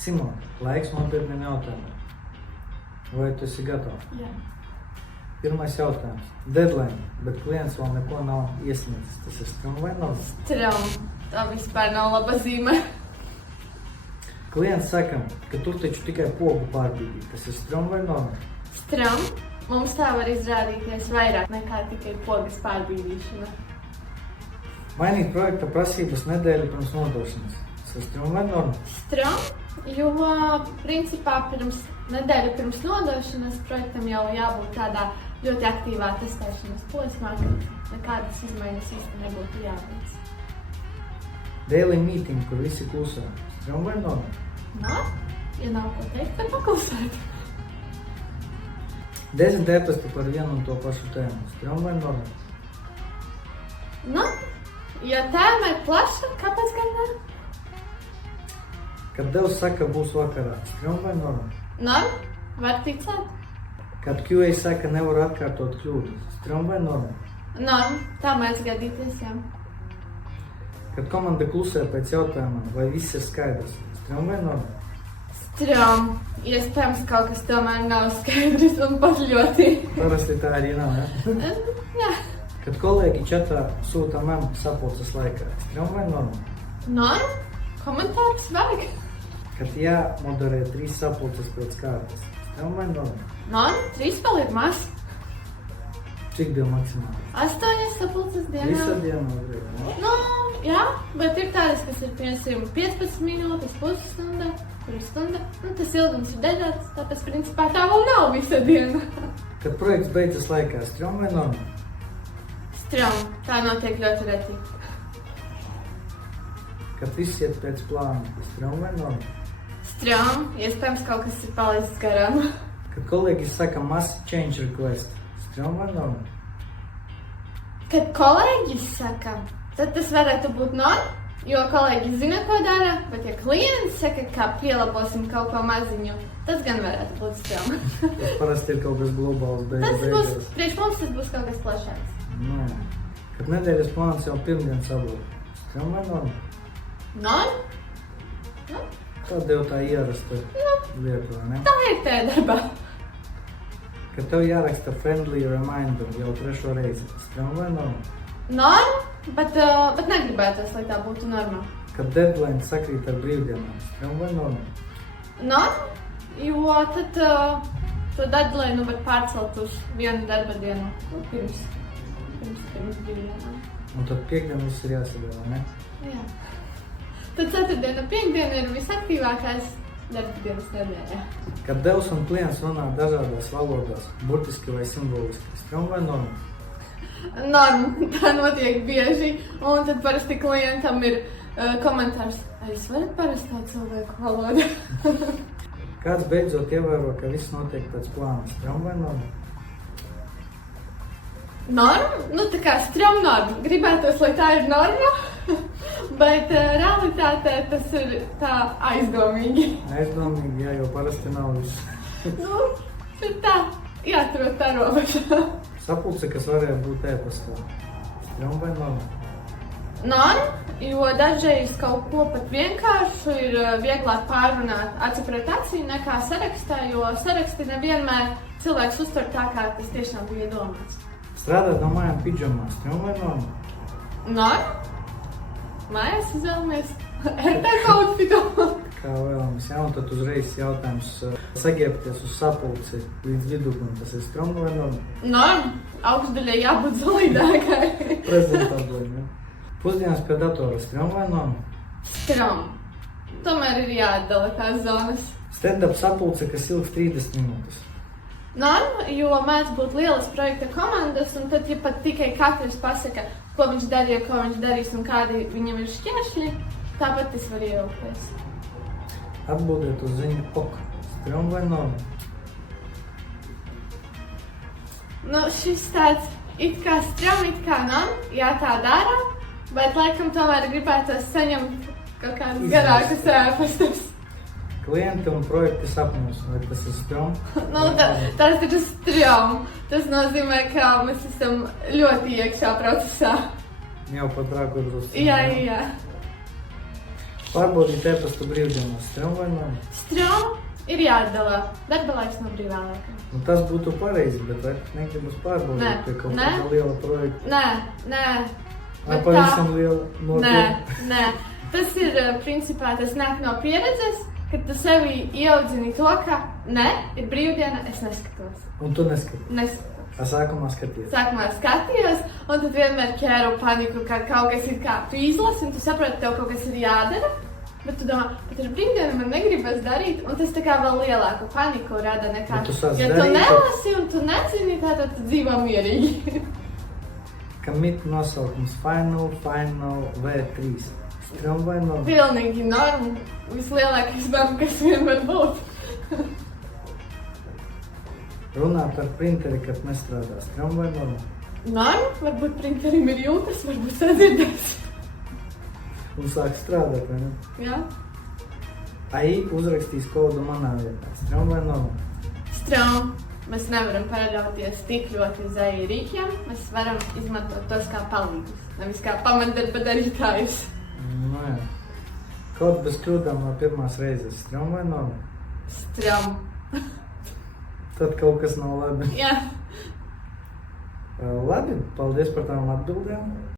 Simona, laiks nopietniem jautājumiem. Vai tu esi gatavs? Jā. Pirmais jautājums. Deadline, bet klients vēl neko nav iesniedzis. Tas ir strum vai nav? Strum. Tā vispār nav laba zīme. Klients saka, ka tu taču tikai pogu pārbīdīji. Tas ir strum vai nav? Strum. Mums tā var izrādīties vairāk nekā tikai pogas pārbīdīšana. Mainīt projekta prasības nedēļu pirms nodošanas. Tas ir strum vai nav? Strum, jo principā nedēļu pirms nodošanas projektam jau jābūt tādā ļoti aktīvā testēšanas posmā, ka nekādas izmaiņas īsti nebūtu jāveic. Daily meeting, kur visi klusē. Strum vai nav? Nā, ja nav ko teikt, tad paklusēt. 10 e-pasti par vienu un to pašu tēmu. Strum vai nav? Nu, ja tēma ir plaša, kāpēc gan ne? Kad Devs saka, būs vakarā. Strum vai nav? Nā, var ticēt? Kad QA saka, nevar atkārtot kļūdas. Strum vai nav? Nā, tā mēdz gadīties, jā. Kad komanda klusē pēc jautājumā, vai viss ir skaidrs. Strum vai nav? Strum. Iespējams, kaut kas tomēr nav skaidrs un pat ļoti. Parasti tā arī nav, ne? Jā. Kad kolēģi čatā sūta mem sapulces laikā. Strum vai nav? Nā, komentārus vajag. Kad jāmoderē 3 sapulces pēc kārtas. Strum vai nav? Nā, 3 vēl ir maz. Cik bija maksimāli? 8 sapulces dienā. Visa dienā varēja, ne? Nu, jā, bet ir tādas, kas ir piemēram 15 minūtes, pusstunda, stunda. Nu, tas ilgums ir dažāds, tāpēc principā tā vēl nav visa diena. Kad projekts beidzas laikā. Strum vai nav? Strum. Tā notiek ļoti reti. Kad viss iet pēc plāna. Strum vai nav? Strum. Iespējams, kaut kas ir palicis garām. Kad kolēģis saka mass change request. Strum vai nav? Kad kolēģis saka, tad tas varētu būt norma, jo kolēģis zina, ko dara, bet ja klients saka, ka pielabosim kaut ko maziņu, tas gan varētu būt strum. Tas parasti ir kaut kas globāls beigās. Priekš mums tas būs kaut kas plašāks. Nē. Kad nedēļas plāns jau pirmdien sablūk. Strum vai nav? Norma? Tāda jau tā ierasta lieta, vai ne? Tā ir tā darbā. Kad tev jāraksta friendly reminder jau 3. reizi. Strum vai nav? Norma, bet negribētos, lai tā būtu norma. Kad deadline sakrīt ar brīvdienām. Strum vai nav? Norma, jo tad to deadline var pārcelt uz vienu darba dienu. Nu, pirms 2 dienām. Un tad piekdien viss ir jāsadala, ne? Jā. Tad ceturtdiena, piekdiena ir visaktīvākais darba dienas nedēļā. Kad Devs un klients runā dažādās valodās, burtiski vai simboliski. Strum vai nav? Norma, tā notiek bieži, un tad parasti klientam ir komentārs, es varu parastā cilvēku valodu. Kāds beidzot ievēro, ka viss notiek pēc plāna. Strum vai nav? Norma? Nu tā kā strum norma. Gribētos, lai tā ir norma, bet realitātē tas ir tā aizdomīgi. Aizdomīgi, jā, jo parasti nav viss. Nu, ir tā, jāatrod tā robeža. Sapulce, kas varēja būt e-pastā. Strum vai nav? Norma, jo dažreiz kaut ko pat vienkāršu ir vieglāk pārrunāt aci pret acī nekā sarakstā, jo saraksti nevienmēr cilvēks uztver tā, kā tas tiešām bija domāts. Strādāt no mājām pidžamā. Strum vai nav? Norma? Mājās izvēlamies RTK outfitu. Kā vēlamies, jā, un tad uzreiz jautājums sagiepties uz sapulci līdz vidukam. Tas ir strum vai nav? Norma, augšdaļai jābūt solidākai. Prezentabli, ne? Pusdienas pie datora. Strum vai nav? Strum. Tomēr ir jāatdala tās zonas. Stand-up sapulce, kas ilgs 30 minūtes. Norma, jo mēdz būt lielas projekta komandas, un tad, ja pat tikai katrs pasaka, ko viņš darīja, ko viņš darīs un kādi viņam ir šķēršļi, tāpat tas var iejaukties. Atbildēt uz ziņu ok. Strum vai nav? Nu, šis tāds it kā strum, it kā nav, jā, tā dara, bet laikam tomēr gribētos saņemt kaut kādas garākas ēpastas. Klienti un projekti sapņos, vai tas ir strum? Nu, tas ir strum. Tas nozīmē, ka mēs esam ļoti iekšā procesā. Jau pat rāku drusku. Jā, jā. Pārbaudīt e-pastu brīvdienās, stram vai nav? Stram ir jādala darba laiks no brīvā laika. Nu, tas būtu pareizi, bet vai negribas pārbaudīt Nē. pie kaut Nē. kāda liela projekta? Nē. Vai Bet pavisam liela Nē. Tas ir, principā, tas nāk no pieredzes, kad tu sevi ieaudzini to, ka nē, ir brīvdiena, es neskatos. Un tu neskaties. Neskatos. Sākumā skaties. Sākumā skatījos, un tad vienmēr ķēru paniku, ka kaut kas ir kā tu izlasi, un tu saproti, tev kaut kas ir jādara. Bet tu domā, bet ir brīvdiena, man negribas darīt, un tas tā kā vēl lielāku paniku rada nekā. Bet tu sāc Ja tu darīt, nelasi un tu nezini, tad tu dzīvo mierīgi. Commit nosaukums Final V3. Stram vai nav? Pilnīgi norma. Vislielākais bam, kas vien var būt. Runāt ar printeri, kad nestrādā. Stram vai nav? Norma, varbūt printerim ir jūtas, varbūt sadzirdēs. Un sāk strādāt, vai ne? Jā. AI uzrakstīs kodu manā vietā. Stram vai nav? Stram. Mēs nevaram paļauties tik ļoti uz AI rīkiem. Mēs varam izmantot tos kā palīgus, nevis kā pamatdarba darītājus. Nu jā. Kaut bez kļūdām no pirmās reizes. Stram vai nav? Stram. Tad kaut kas nav labi. Jā. Labi, paldies par tām atbildēm.